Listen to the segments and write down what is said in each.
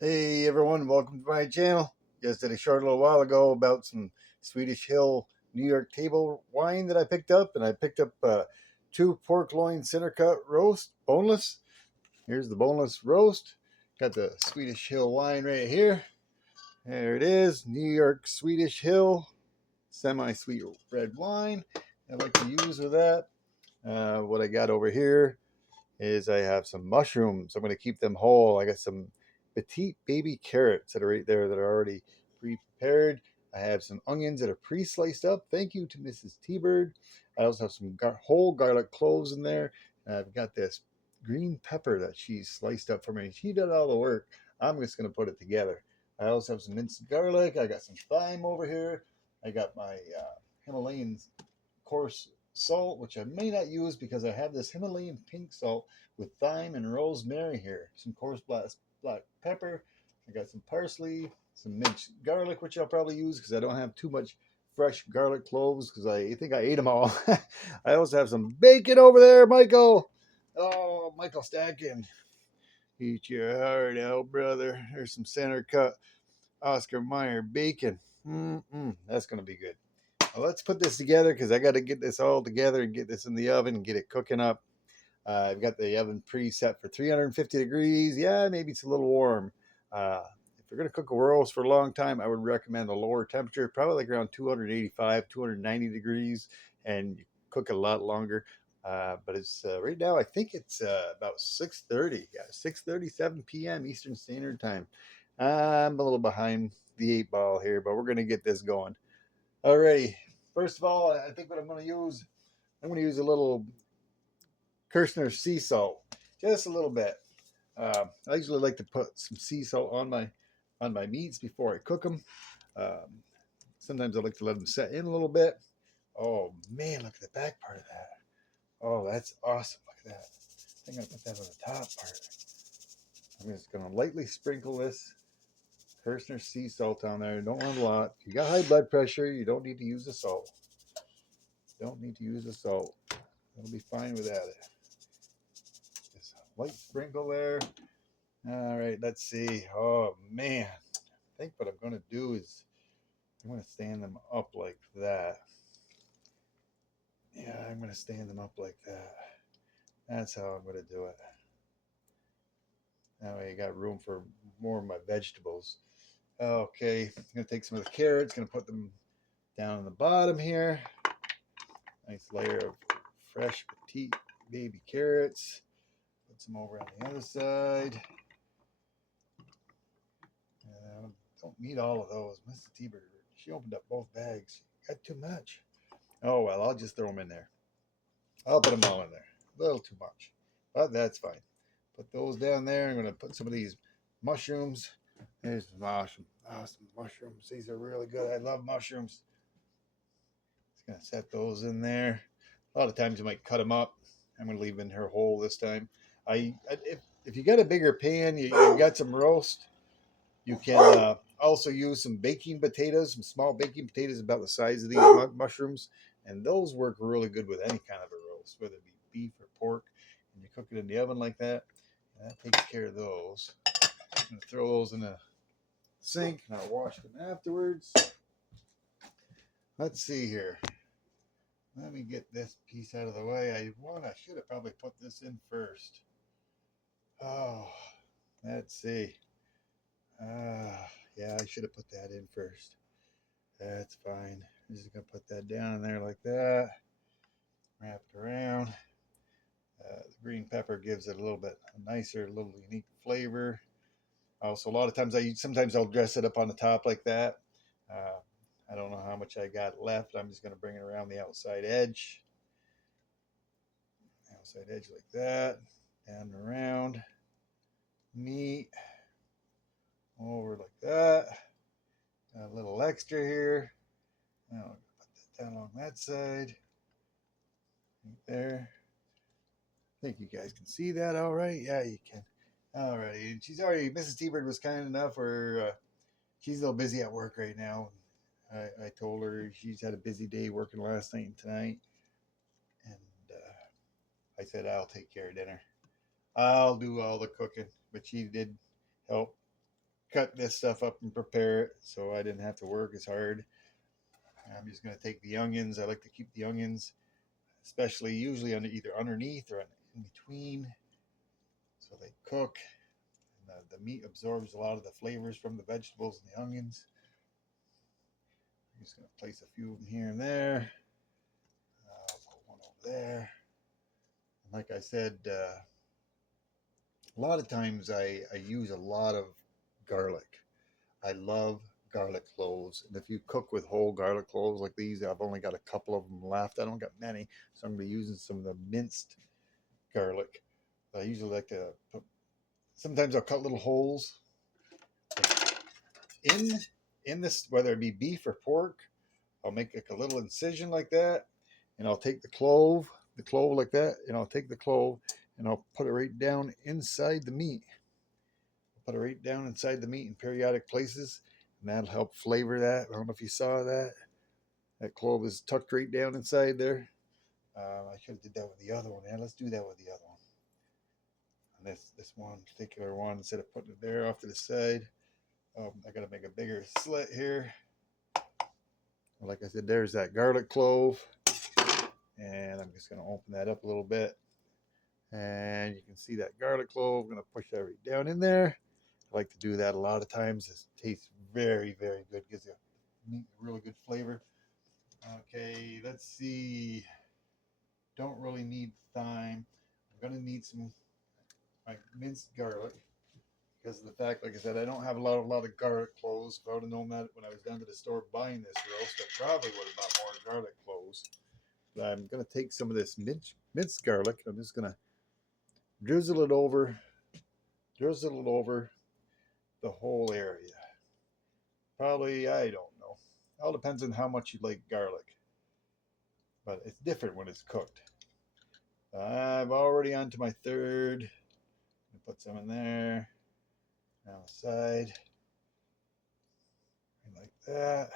Hey everyone, welcome to my channel. Just did a short little while ago about some Swedish Hill New York table wine that I picked up, and I picked up two pork loin center cut roast, boneless. Here's the boneless roast. Got the Swedish Hill wine right here. There it is, New York Swedish Hill semi-sweet red wine. I like to use with that. What I got over here is I have some mushrooms. I'm going to keep them whole. I got some petite baby carrots that are right there that are already pre-prepared. I have some onions that are pre-sliced up. Thank you to Mrs. T-Bird. I also have some whole garlic cloves in there. And I've got this green pepper that she sliced up for me. She did all the work. I'm just going to put it together. I also have some minced garlic. I got some thyme over here. I got my Himalayan coarse salt, which I may not use because I have this Himalayan pink salt with thyme and rosemary here. Some coarse black pepper. I got some parsley, some minced garlic, which I'll probably use because I don't have too much fresh garlic cloves because I think I ate them all. I also have some bacon over there, Michael. Oh, Michael Stacking. Eat your heart out, brother. There's some center cut Oscar Mayer bacon. That's going to be good. Well, let's put this together because I got to get this all together and get this in the oven and get it cooking up. I've got the oven preset for 350 degrees. Yeah, maybe it's a little warm. If you're going to cook a roast for a long time, I would recommend a lower temperature, probably like around 285, 290 degrees, and you cook it a lot longer. But it's right now, I think it's about 6:30. Yeah, 6:37 p.m. Eastern Standard Time. I'm a little behind the eight ball here, but we're going to get this going. Alrighty. First of all, I think what I'm going to use a little Kirshner sea salt, just a little bit. I usually like to put some sea salt on my meats before I cook them. Um, Sometimes I like to let them set in a little bit. Oh man, look at the back part of that. Oh, that's awesome. Look at that. I think I'm gonna put that on the top part. I'm just gonna lightly sprinkle this Kirshner sea salt on there. Don't want a lot. If you got high blood pressure, you don't need to use the salt. Don't need to use the salt. It'll be fine without it. Just a light sprinkle there. All right, let's see. Oh man, I think what I'm going to do is I'm going to stand them up like that. Yeah, I'm going to stand them up like that. That's how I'm going to do it. That way, you got room for more of my vegetables. Okay, I'm going to take some of the carrots. Going to put them down on the bottom here. Nice layer of fresh petite baby carrots. Put some over on the other side. Don't need all of those. Mrs. T-Bird, she opened up both bags. Got too much. Oh well, I'll just throw them in there. I'll put them all in there. A little too much, but that's fine. Put those down there. I'm going to put some of these mushrooms. There's some awesome mushrooms. These are really good. I love mushrooms. Just going to set those in there. A lot of times you might cut them up. I'm going to leave them in her whole this time. If you got a bigger pan, you got some roast. You can also use some baking potatoes, some small baking potatoes about the size of these mushrooms, and those work really good with any kind of a roast, whether it be beef or pork. And you cook it in the oven like that, and that takes care of those. I'm going to throw those in the sink, and I'll wash them afterwards. Let's see here. Let me get this piece out of the way. I should have probably put this in first. Oh, let's see. Yeah, I should have put that in first. That's fine. I'm just gonna put that down in there like that. Wrap it around. The green pepper gives it a little bit nicer, a little unique flavor. Also, a lot of times sometimes I'll dress it up on the top like that. Uh, I don't know how much I got left. I'm just gonna bring it around the outside edge like that, down and around, neat, over like that. Got a little extra here. Now I'll put that down along that side, right there. I think you guys can see that all right. Yeah, you can. All right. And Mrs. T-Bird was kind enough where she's a little busy at work right now. I told her she's had a busy day working last night and tonight. And I said, I'll take care of dinner. I'll do all the cooking. But she did help. cut this stuff up and prepare it so I didn't have to work as hard. I'm just going to take the onions. I like to keep the onions, especially usually either underneath or in between, so they cook. And the meat absorbs a lot of the flavors from the vegetables and the onions. I'm just going to place a few of them here and there. I'll put one over there. And like I said, a lot of times I use a lot of garlic. I love garlic cloves. And if you cook with whole garlic cloves like these, I've only got a couple of them left. I don't got many, so I'm going to be using some of the minced garlic. I usually like to put, sometimes I'll cut little holes in this, whether it be beef or pork. I'll make like a little incision like that, and I'll take the clove like that, and I'll take the clove and I'll put it right down inside the meat. Put it right down inside the meat in periodic places, and that'll help flavor that. I don't know if you saw that. That clove is tucked right down inside there. I should have did that with the other one. Yeah, let's do that with the other one. And this one particular one, instead of putting it there off to the side, I got to make a bigger slit here. Like I said, there's that garlic clove, and I'm just going to open that up a little bit, and you can see that garlic clove. I'm going to push that right down in there. I like to do that a lot of times. It tastes very, very good. Gives you a really good flavor. Okay, let's see. Don't really need thyme. I'm going to need some minced garlic because of the fact, like I said, I don't have a lot of garlic cloves. If I would have known that when I was down to the store buying this roast, I probably would have bought more garlic cloves. But I'm going to take some of this minced garlic. I'm just going to drizzle it over the whole area. Probably, I don't know. All depends on how much you like garlic. But it's different when it's cooked. I'm already on to my third. Put some in there. On the side. Like that.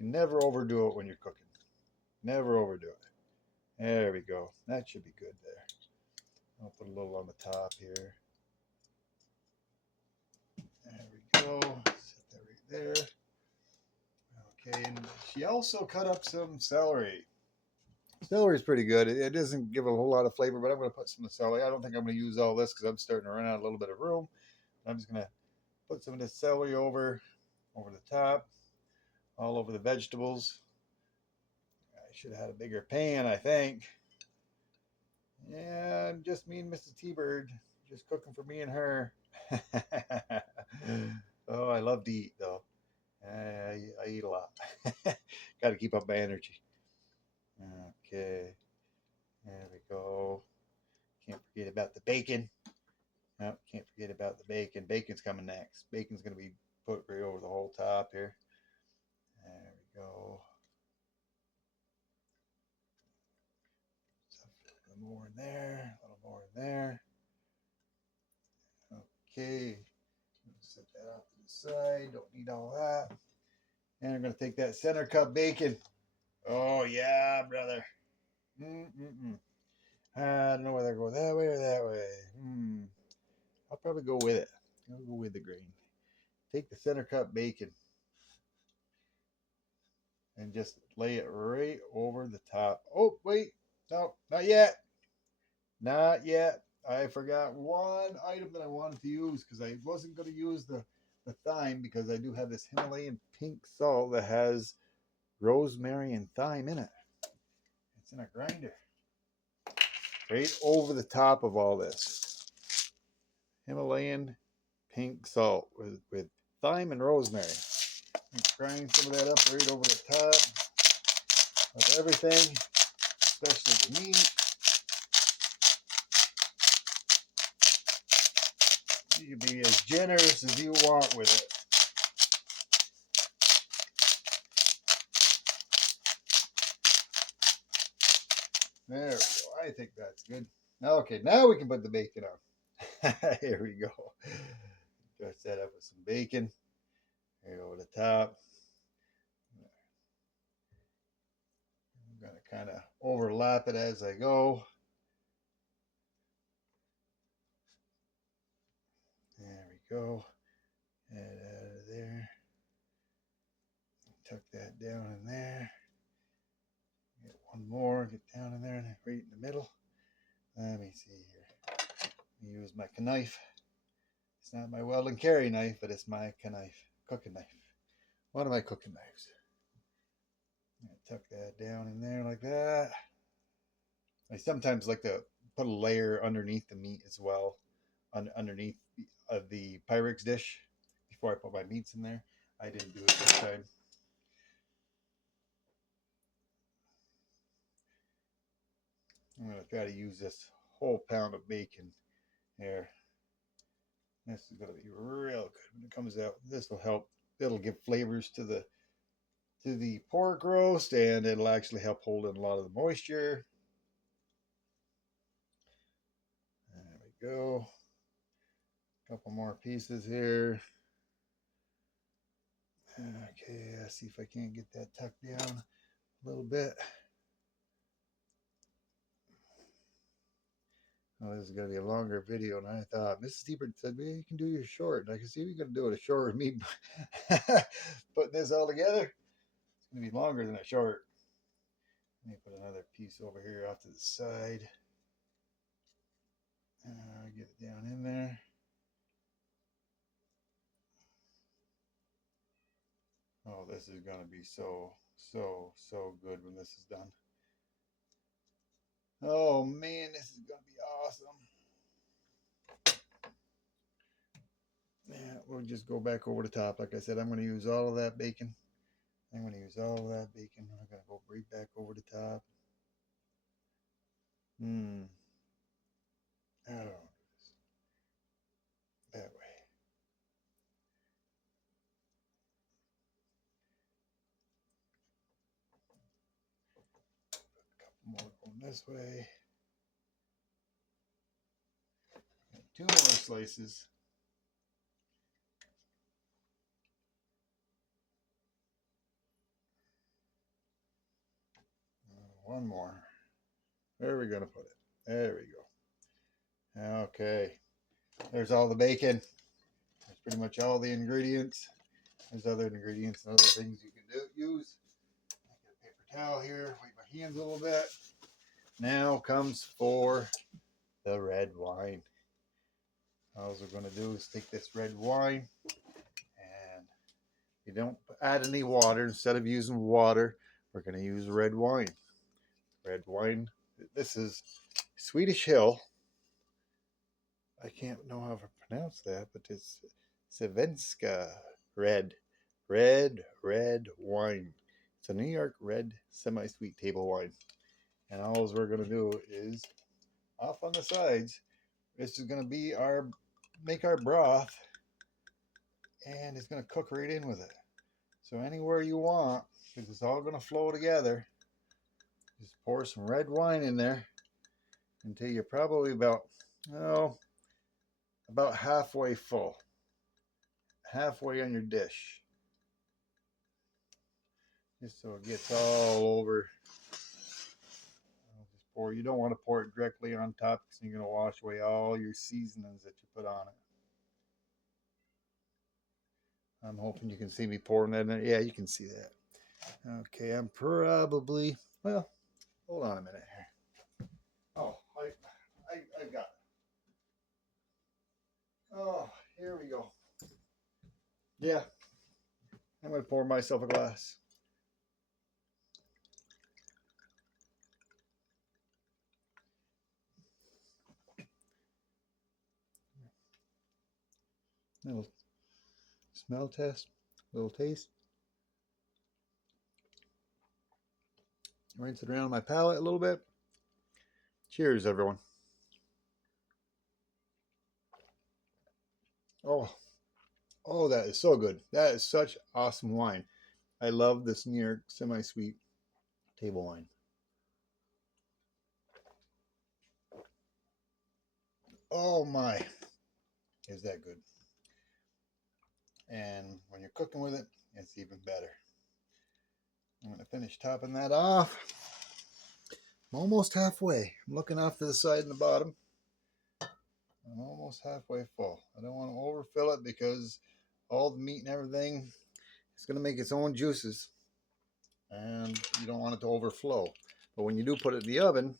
You can never overdo it when you're cooking. Never overdo it. There we go. That should be good there. I'll put a little on the top here. There we go. Set that right there. Okay, and she also cut up some celery. Celery is pretty good. It doesn't give a whole lot of flavor, but I'm going to put some celery. I don't think I'm going to use all this because I'm starting to run out a little bit of room. I'm just going to put some of this celery over the top, all over the vegetables. I should have had a bigger pan, I think. Yeah, just me and Mrs. T-Bird, just cooking for me and her. Oh, I love to eat, though. I eat a lot. Got to keep up my energy. Okay, there we go. Can't forget about the bacon. No, can't forget about the bacon. Bacon's coming next. Bacon's going to be put right over the whole top here. There we go. A little more in there. A little more in there. Okay. Set that off to the side. Don't need all that. And I'm going to take that center cut bacon. Oh, yeah, brother. I don't know whether I go that way or that way. I'll probably go with it. I'll go with the grain. Take the center cut bacon and just lay it right over the top. Oh, wait. No, not yet. Not yet. I forgot one item that I wanted to use because I wasn't going to use the thyme because I do have this Himalayan pink salt that has rosemary and thyme in it. It's in a grinder. Right over the top of all this. Himalayan pink salt with thyme and rosemary. And grind some of that up right over the top of everything, especially the meat. You can be as generous as you want with it. There we go. I think that's good. Okay, now we can put the bacon on. Here we go. Just set up with some bacon. Here over the top. I'm going to kind of overlap it as I go. go. That out of there. Tuck that down in there. Get one more, get down in there and right in the middle. Let me see here. Use my knife. It's not my weld and carry knife, but it's my knife, cooking knife. One of my cooking knives. Tuck that down in there like that. I sometimes like to put a layer underneath the meat as well, underneath the Pyrex dish before I put my meats in there. I didn't do it this time. I'm going to try to use this whole pound of bacon here. This is going to be real good when it comes out. This will help. It'll give flavors to the pork roast, and it'll actually help hold in a lot of the moisture. There we go. A couple more pieces here. Okay, let's see if I can't get that tucked down a little bit. Oh, this is going to be a longer video than I thought. Mrs. Ebert said, "Man, you can do your short." And I can see you're going to do it a short with me putting this all together. It's going to be longer than a short. Let me put another piece over here off to the side. Get it down in there. Oh, this is going to be so good when this is done. Oh man, this is going to be awesome. Yeah, we'll just go back over the top. Like I said, I'm going to use all of that bacon. I'm going to use all of that bacon. I'm going to go right back over the top. Oh, that way. A couple more going this way. Two more slices. One more. Where are we going to put it? There we go. Okay. There's all the bacon. There's pretty much all the ingredients. There's other ingredients and other things you can use. I got a paper towel here. Wipe my hands a little bit. Now comes for the red wine. All we're going to do is take this red wine, and you don't add any water. Instead of using water, we're going to use red wine. Red wine. This is Swedish Hill. I can't know how to pronounce that, but it's Svenska red wine. It's a New York red semi-sweet table wine. And all we're going to do is off on the sides. This is going to be make our broth, and it's going to cook right in with it. So anywhere you want, because it's all going to flow together, just pour some red wine in there until you're probably about halfway full, halfway on your dish, just so it gets all over. Just pour. You don't want to pour it directly on top because you're going to wash away all your seasonings that you put on it. I'm hoping you can see me pouring that in there. Yeah, you can see that. Okay, I'm probably, well, hold on a minute here. Oh, I got it. Oh, here we go. Yeah, I'm going to pour myself a glass. Little smell test, little taste. Rinse it around my palate a little bit. Cheers, everyone. Oh, that is so good. That is such awesome wine. I love this New York semi-sweet table wine. Oh my, is that good. And when you're cooking with it, it's even better. I'm going to finish topping that off. I'm almost halfway. I'm looking off to the side and the bottom. I'm almost halfway full. I don't want to overfill it because all the meat and everything is going to make its own juices, and you don't want it to overflow. But when you do put it in the oven,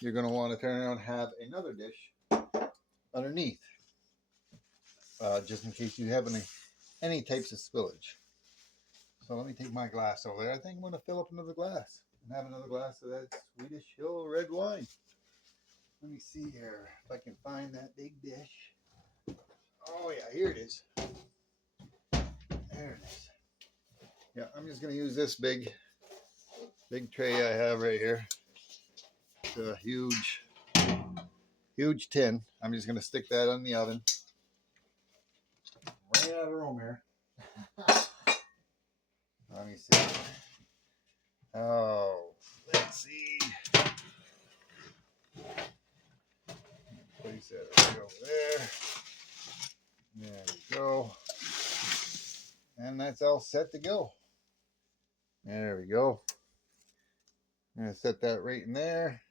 you're going to want to turn around and have another dish underneath, just in case you have any types of spillage. So let me take my glass over there. I think I'm going to fill up another glass and have another glass of that Swedish Hill red wine. Let me see here if I can find that big dish. Oh yeah, here it is. There it is. Yeah, I'm just going to use this big tray I have right here. It's a huge tin. I'm just going to stick that in the oven. Right out of room here. Let me see. Oh, let's see. Place that right over there. There we go. And that's all set to go. There we go. I'm going to set that right in there.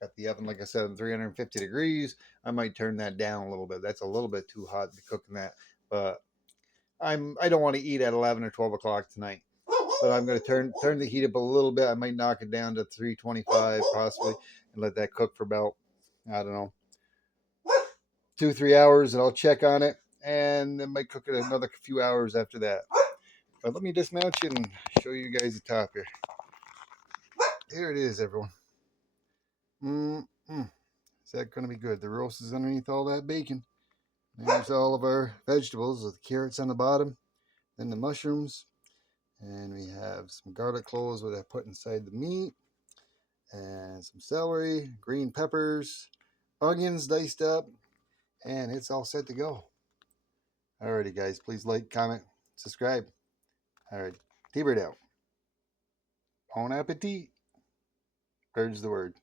Got the oven, like I said, 350 degrees. I might turn that down a little bit. That's a little bit too hot to be cooking that. But I don't want to eat at 11 or 12 o'clock tonight. But I'm going to turn the heat up a little bit. I might knock it down to 325 possibly and let that cook for about, I don't know, 2-3 hours, and I'll check on it. And then might cook it another few hours after that. But let me dismount you and show you guys the top here. Here it is, everyone. Is that going to be good? The roast is underneath all that bacon. There's all of our vegetables with carrots on the bottom. Then the mushrooms. And we have some garlic cloves that I put inside the meat. And some celery, green peppers, onions diced up. And it's all set to go. Alrighty, guys. Please like, comment, subscribe. Alright. T-Bird out. Bon appetit. Bird's the word.